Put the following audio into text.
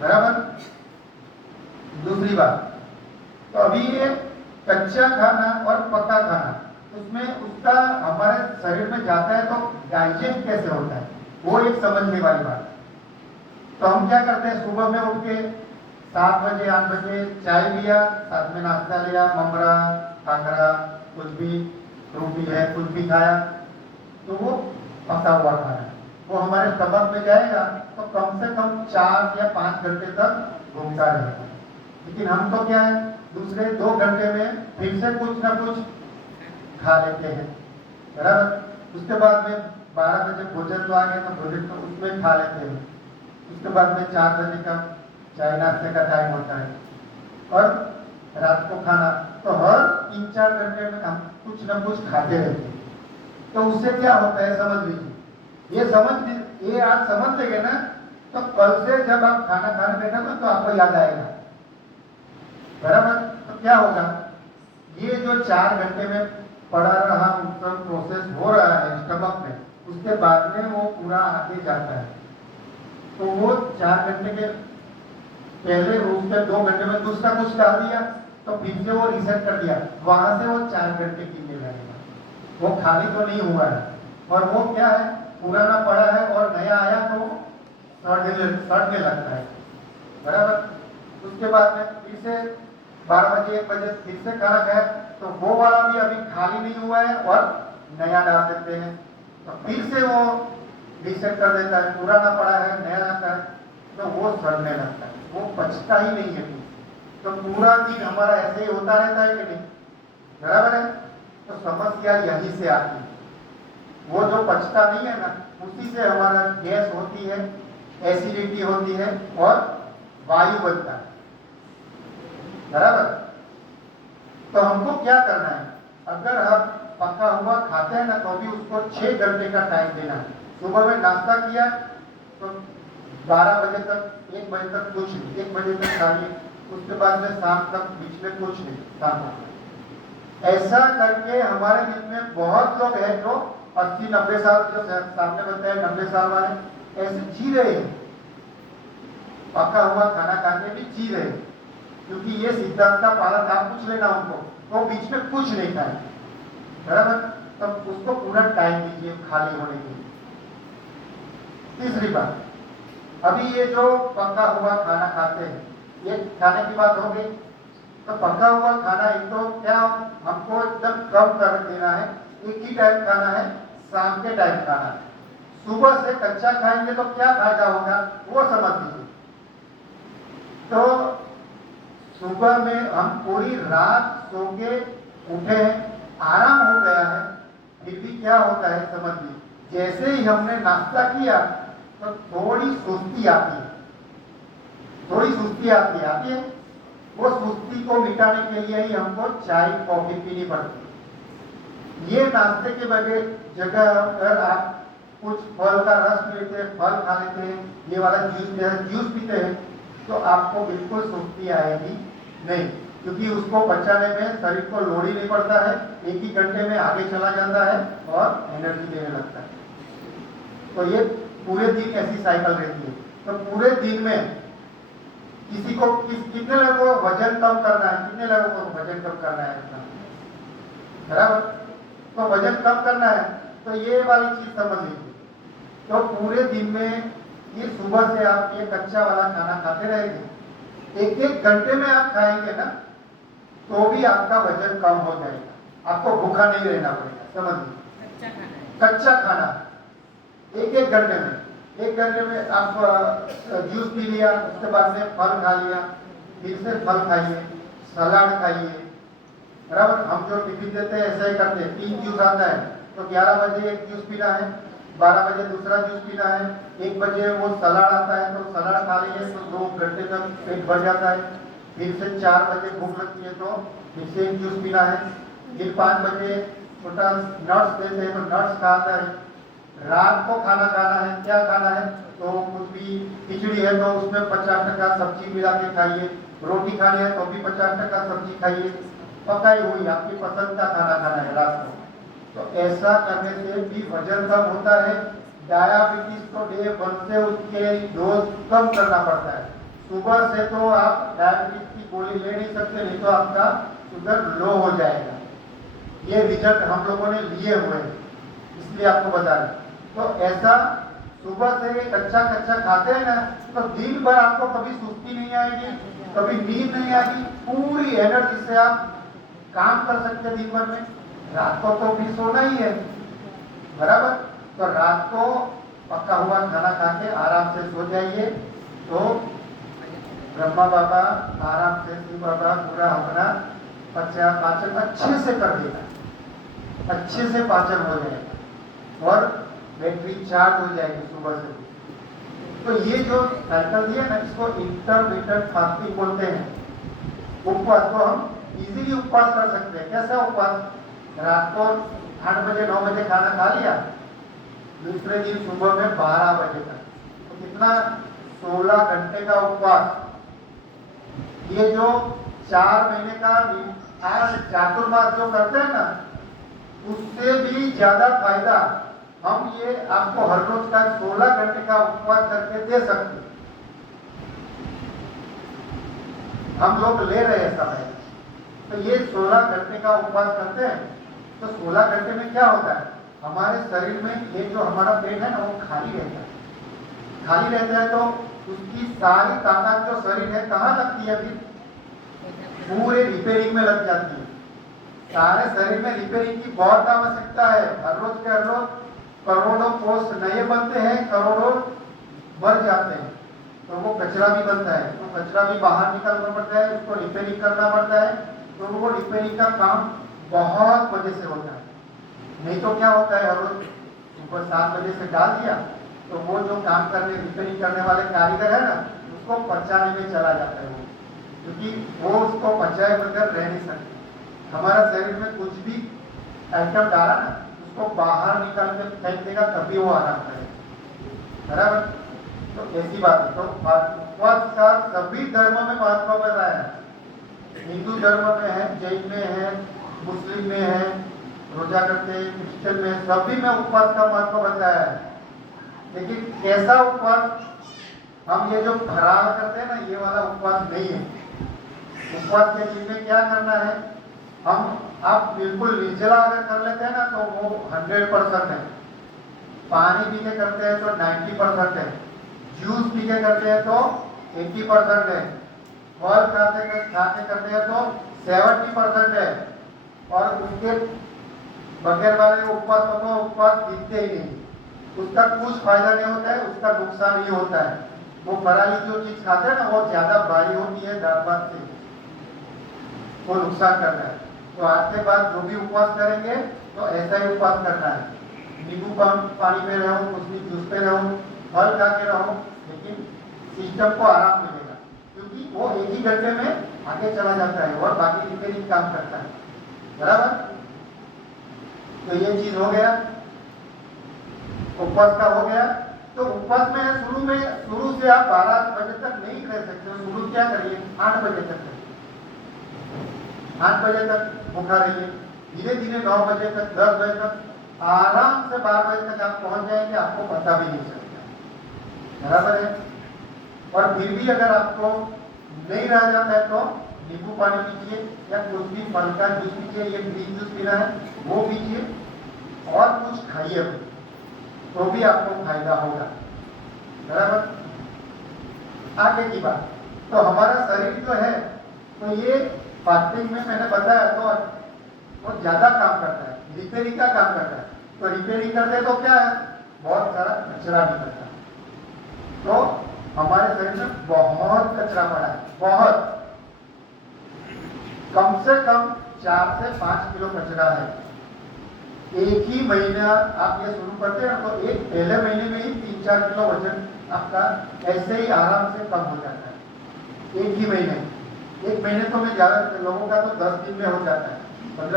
बराबर। दूसरी बात, तो अभी ये कच्चा खाना और पका खाना, उसमें उसका हमारे शरीर में जाता है तो डाइजेस्ट कैसे होता है, वो एक समझने वाली बात है। तो हम क्या करते हैं, सुबह में उठ के 7 बजे 8 बजे चाय लिया, साथ में नाश्ता लिया, ममरा खाकरा कुछ भी, रोटी है, कुछ भी खाया, तो वो पका हुआ खाना है, वो हमारे स्टमक में जाएगा तो कम से कम 4 या 5 घंटे तक घूमता रहेगा। लेकिन हम तो क्या है, दूसरे 2 घंटे में फिर से कुछ ना कुछ खा लेते हैं, बराबर। उसके बाद में 12 बजे भोजन तो आ गया, तो भोजन तो उसमें खा लेते हैं। उसके बाद में 4 बजे का चाय नाश्ते का टाइम होता है, और रात को खाना। तो हर 3-4 घंटे में हम कुछ ना कुछ खाते रहते हैं। तो उससे क्या होता है समझ लीजिए, ये आज समझ लेंगे ना, तो कल से जब आप खाना खाने बैठोगे तो आपको याद आएगा, बराबर। तो क्या होगा, ये जो 4 घंटे में पड़ा रहा प्रोसेस हो रहा है स्टमक में, उसके बाद में वो पूरा आगे जाता है। तो वो 4 घंटे के पहले उसके 2 घंटे में दूसरा कुछ डाल दिया, तो फिर से वो रिसेट कर दिया, वहां से वो 4 घंटे गिनने लगेगा। वो खाली तो नहीं हुआ है, और वो क्या है, पुराना पड़ा है और नया आया तो सड़ने लगता है, बराबर। उसके बाद में फिर से 12 बजे 1 बजे फिर से खाना खाए, तो वो वाला भी अभी खाली नहीं हुआ है और नया डाल देते हैं, तो फिर से वो रिसेट कर देता है, पुराना पड़ा है नया आता है, तो वो सड़ने लगता है, वो पचता ही नहीं है। तो पूरा दिन हमारा ऐसे ही होता रहता है कि नहीं, बराबर है। तो समस्या यहीं से आती है, वो जो पचता नहीं है ना, उसी से हमारा गैस होती है, एसिडिटी होती है और वायु बनता है, बराबर। तो हमको क्या करना है, अगर हम पका हुआ खाते हैं ना, तो भी उसको 6 घंटे का टाइम देना है। सुबह में नाश्ता किया तो 12 बजे तक 1 बजे तक कुछ नहीं, 1 बजे तक खा लिए, उसके बाद में शाम तक बीच में कुछ नहीं, शाम तक। ऐसा करके हमारे बीच में बहुत लोग हैं जो 80-90 साल, जो सामने बताया 90 साल वाले, ऐसे जी रहे हैं, पका हुआ खाना खाके भी जी रहे हैं, क्योंकि ये सिद्धांत का पालन आप पूछ लेना उनको, तो बीच में कुछ नहीं खाए, बराबर। तब उसको पूरा टाइम दीजिए खाली होने के लिए। तीसरी बात, अभी ये जो पका हुआ खाना खाते हैं, ये खाने की बात हो गई। तो पका हुआ खाना एक तो क्या हमको एकदम कम कर देना है, एक ही टाइम खाना है, शाम के टाइम खाना है। सुबह से कच्चा खाएंगे तो क्या फायदा होगा, वो समझ लीजिए। तो सुबह में हम पूरी रात सो के उठे हैं, आराम हो गया है, फिर भी क्या होता है समझ लीजिए, जैसे ही हमने नाश्ता किया तो थोड़ी सुस्ती आती है, थोड़ी सुस्ती आती है। वो सुस्ती को मिटाने के लिए ही हमको चाय कॉफी पीनी पड़ती है। ये नाश्ते के बगैर जगह अगर आप कुछ फल का रस पीते हैं, फल खा लेते हैं, ये वाला जूस पीते हैं, तो आपको बिल्कुल सुस्ती आएगी नहीं, क्योंकि उसको बचाने में शरीर को लोड ही नहीं पड़ता है, 1 ही घंटे में आगे चला जाता है और एनर्जी देने लगता है। तो ये पूरे दिन ऐसी साइकिल रहती है। तो पूरे दिन में किसी को कितने लोगों को वजन कम करना है, कितने लोगों को वजन कम करना है, बराबर। तो वजन कम करना है तो ये वाली चीज समझ लीजिए। तो पूरे दिन में ये सुबह से आप ये कच्चा वाला खाना खाते रहेंगे, 1-1 घंटे में आप खाएंगे ना, तो भी आपका वजन कम हो जाएगा, आपको भूखा नहीं रहना पड़ेगा, समझ लीजिए। कच्चा खाना 1-1 घंटे में, 1 घंटे में आप जूस पी लिया, उसके बाद में फल खा लिया, फिर से फल खाइए, सलाद खाइए, बराबर। हम जो टिफिन देते हैं ऐसा ही करते हैं, 3 जूस आता है तो 11 बजे 1 जूस पीना है, 12 बजे दूसरा जूस पीना है, 1 बजे वो सलाद आता है तो सलाद खा लीजिए, तो 2 घंटे तक पेट भर जाता है। फिर से 4 बजे भूख लगती है तो फिर से 1 जूस पीना है, फिर 5 बजे छोटा नट्स देते हैं तो नट्स खाता है। रात को खाना खाना है, क्या खाना है, तो कुछ भी खिचड़ी है तो उसमें 50% सब्जी मिला के खाइए, रोटी खानी है तो भी 50% सब्जी खाइए, पकाई हुई आपकी पसंद का खाना खाना है रात को। तो ऐसा करने से भी वजन कम होता है। डायबिटीज को डे 1 से उसके डोज कम करना पड़ता है, सुबह से तो आप डायबिटीज की गोली ले नहीं सकते, नहीं तो आपका शुगर लो हो जाएगा। ये रिजल्ट हम लोगों ने लिए हुए हैं, इसलिए आपको बता रहे। तो ऐसा सुबह से कच्चा कच्चा खाते हैं ना, तो दिन भर आपको कभी सुस्ती नहीं आएगी, कभी नींद नहीं आएगी, पूरी एनर्जी से आप काम कर सकते हैं दिन भर में। रात को तो भी सोना ही है, बराबर। तो रात को पका हुआ खाना खा के आराम से सो जाइए, तो ब्रह्मा बाबा आराम से, शिव बाबा पूरा अपना पाचन अच्छे से कर देगा, अच्छे से पाचन हो जाएगा और बैटरी चार्ज हो जाएगी सुबह से। तो ये जो साइकिल दिया ना, इसको इंटरमिटेंट फास्टिंग बोलते हैं। उपवास को हम इजीली उपवास कर सकते हैं। कैसा उपवास? रात को 8 बजे 9 बजे खाना खा लिया, दूसरे दिन सुबह में 12 बजे तक, तो कितना 16 घंटे का उपवास। ये जो 4 महीने का चातुर्मास जो करते हैं ना, उससे भी ज्यादा फायदा हम ये आपको हर रोज का 16 घंटे का उपवास करके दे सकते हैं। हम लोग ले रहे हैं समय, तो ये 16 घंटे का उपवास करते हैं। तो 16 घंटे में क्या होता है, हमारे शरीर में ये जो हमारा पेट है ना, वो खाली रहता है। खाली रहता है तो उसकी सारी ताकत जो शरीर है कहाँ लगती है? फिर पूरे रिपेयरिंग में लग जाती है। सारे शरीर में रिपेयरिंग की बहुत आवश्यकता है। हर रोज के हर रोज करोड़ों कोष नए बनते हैं, करोड़ों मर जाते हैं, तो वो कचरा भी बनता है। तो कचरा भी बाहर निकालना पड़ता है, उसको रिपेयरिंग करना पड़ता है। तो वो रिपेयरिंग का काम बहुत मजे से होता है। नहीं तो क्या होता है, हर रोज सुबह 7 बजे से डाल दिया, तो वो जो काम करने रिपेयरिंग करने वाले कारीगर है ना, उसको पचाने में चला जाता है वो, क्योंकि वो उसको पचाए बगैर रह नहीं सकते। हमारा शरीर में कुछ भी आइटम डाला ना, उसको बाहर निकाल के फेंक देगा, तभी वो आराम करेगा, बराबर। तो ऐसी बात है। तो उपवास का सभी धर्म में महत्व बताया है। हिंदू धर्म में है, जैन में है, मुस्लिम में है, रोजा करते हैं, क्रिश्चियन में, सभी में उपवास का महत्व बताया है। लेकिन कैसा उपवास? हम ये जो फरार करते हैं ना, ये वाला उपवास नहीं है। उपवास के दिन में क्या करना है, आप बिल्कुल निर्जला अगर कर लेते हैं ना, तो वो 100% है। पानी पी के करते हैं तो 90% है। जूस पी के करते हैं तो 80% है। फल खा के करते हैं तो 70% है। और उसके बगैर वाले उपवास को उपवास दिखते ही नहीं, उसका कुछ फायदा नहीं होता है, उसका नुकसान ही होता है। वो फराली जो चीज खाते हैं ना, वो ज्यादा भारी होती है दाल भात से, वो नुकसान करता है। तो आज के बाद जो भी उपवास करेंगे तो ऐसा ही उपवास करना है। नींबू पानी पे रहो, कुछ भी जूस पे रहो, फल खा के रहो, लेकिन सिस्टम को आराम मिलेगा, क्योंकि वो एक ही घंटे में आगे चला जाता है और बाकी रिपेयरिंग काम करता है, बराबर। तो ये चीज हो गया, उपवास का हो गया। तो उपवास में शुरू से आप 12 बजे तक नहीं कर सकते। शुरू क्या करिए, 8 बजे तक करिए, 8 बजे तक भूखा रहिए, धीरे धीरे 9 बजे तक, 10 बजे तक, आराम से 12 बजे तक आप पहुंच जाएंगे, आपको पता भी नहीं चलता, बराबर है। और फिर भी अगर आपको नहीं रह जाता है तो नींबू पानी पीजिए, या कुछ भी फल का जूस पीजिए, ये ग्रीन जूस पीना है वो पीजिए, और कुछ खाइए तो भी आपको फायदा होगा, बराबर। आगे की बात, तो हमारा शरीर जो है, तो ये फास्टिंग में मैंने बताया तो वो ज्यादा काम करता है, रिपेयरिंग का काम करता है। तो रिपेयरिंग करते तो क्या है, बहुत सारा कचरा निकलता है। तो हमारे शरीर में बहुत कचरा पड़ा है, बहुत, कम से कम 4 से 5 किलो कचरा है। एक ही महीना आप ये शुरू करते हैं तो एक पहले महीने में ही 3-4 किलो वजन आपका ऐसे ही आराम से कम हो जाता है, एक ही महीने। एक महीने तो में ज्यादा लोगों का तो 10 दिन में हो जाता है।